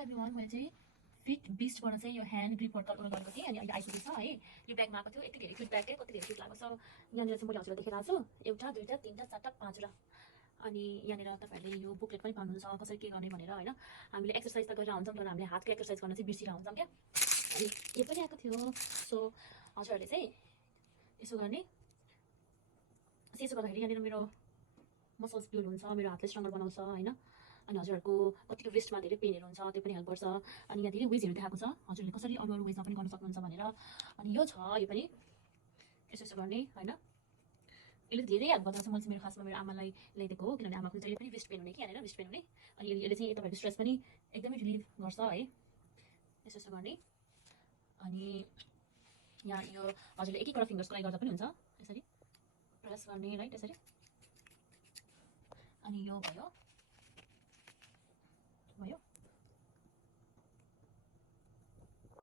Everyone, मैले चाहिँ fit बिस्टबाट चाहिँ यो ह्यान्ड ग्रिप वर्कआउट गरेको थिएँ अनि अहिले आइपुगेको छ है। यो ब्यागमा आएको थियो, यति धेरै फिट ब्याग कति धेरै फिट लागेको छ। यहाँनिर चाहिँ मैले हजुरलाई देखेर आएको छु 1 2 3 4 5 अनि यहाँनिर तपाईँहरूले यो बुकलेट पनि पाउनुहुन्छ कसरी के गर्ने भनेर होइन। हामीले एक्सर्साइज त गरेर हुन्छौँ तर हामीले हातको एक्सर्साइज गर्न चाहिँ बिर्सिरहेको हुन्छौँ क्या। अनि यो पनि आएको थियो। सो हजुरहरूले चाहिँ यसो गर्ने, यसो गर्दाखेरि यहाँनिर मेरो मसल्स बिल्ड हुन्छ, मेरो हातले स्ट्रङ्गर बनाउँछ होइन। अनि हजुरहरूको कतिको वेस्टमा धेरै पेनहरू हुन्छ त्यो पनि हेल्प गर्छ। अनि यहाँ धेरै वेजहरू देखाएको छ, हजुरहरूले कसरी अरू अरू वेजमा पनि गर्न सक्नुहुन्छ भनेर। अनि यो छ, यो पनि यसो यसो गर्ने होइन। यसले धेरै हेल्प गर्छ। मैले चाहिँ मेरो खासमा मेरो आमालाई ल्याइदिएको हो, किनभने आमाको जहिले पनि वेस्ट पेन हुने कि यहाँनिर वेस्ट पेन हुने। अनि यसले चाहिँ तपाईँहरूको स्ट्रेस पनि एकदमै रिलिभ गर्छ है, यसो यसो गर्ने। अनि यहाँ यो हजुरले एक एकवटा फिङ्गर्सको लागि गर्दा पनि हुन्छ, यसरी प्रेस गर्ने राइट यसरी। अनि यो भयो